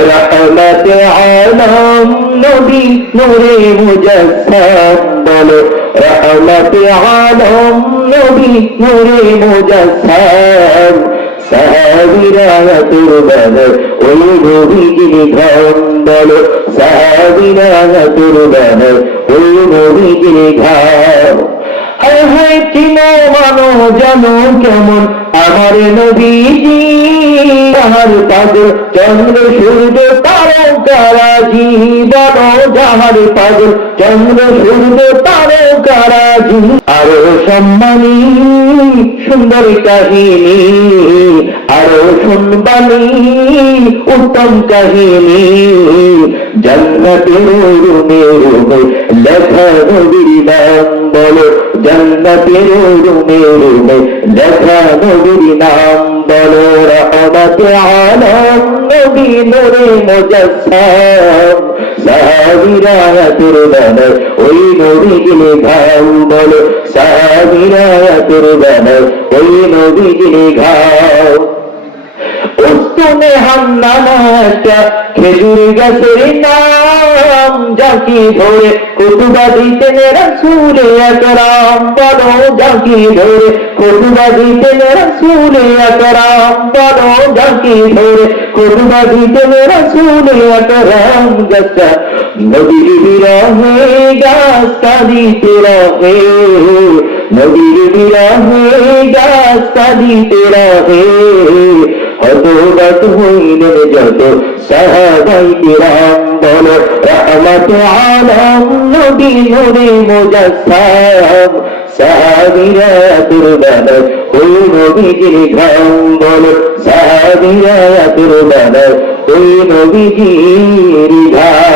রহমতে আলম নবী নূরে মুজাসসাম বলো রহমতে আলম নবী নূরে মুজাসসাম সাহাবীরা তুরবান ওই নবীজির ঘাম বলো সাহাবীরা তুরবান ওই নবীজির ঘাম হায় হায় চিনো মানো জানো কেমন আমার নবীজি যাহার পাগল চন্দ্র সূর্য তারকারাজি বলো যাহার পাগল চন্দ্র সূর্য তারকারাজি আরো সম্মানী সুন্দর কাহিনী আরো শুনবানি উত্তম কাহিনী জান্নাতের রুমে রুমে লেখা নবীর নাম বলো জান্নাতের রুমে রুমে লেখা নবীর নাম বলো রহমতে আলম নবী নূরে মুজাসসাম সাহাবীরা তুরবান ওই নবীজির ঘাম বলো সাহাবীরা তুরবান ওই নবীজির ঘাম উস্তুনে হান্নানাটা খেজুর গাছের নাম যাকে ধরে কুতুবা দিতেন রাসূলে আকরাম বলো যাকে ধরে কুতুবা দিতেন রাসূলে আকরাম বলো যাকে ধরে কুতুবা দিতেন রাসূলে আকরাম গাছটা নবীর বিরহে গাছটা দিতে রহে নবীর বিরহে গাছটা দিতে রহে হতবাক হইলেন যত সাহাবায়ে কিরাম বলো রহমতে আলম নবী নূরে মুজাসসাম সাহাবীরা তুরবান ওই নবীজির ঘাম বলো সাহাবীরা তুরবান ওই নবীজির ঘাম।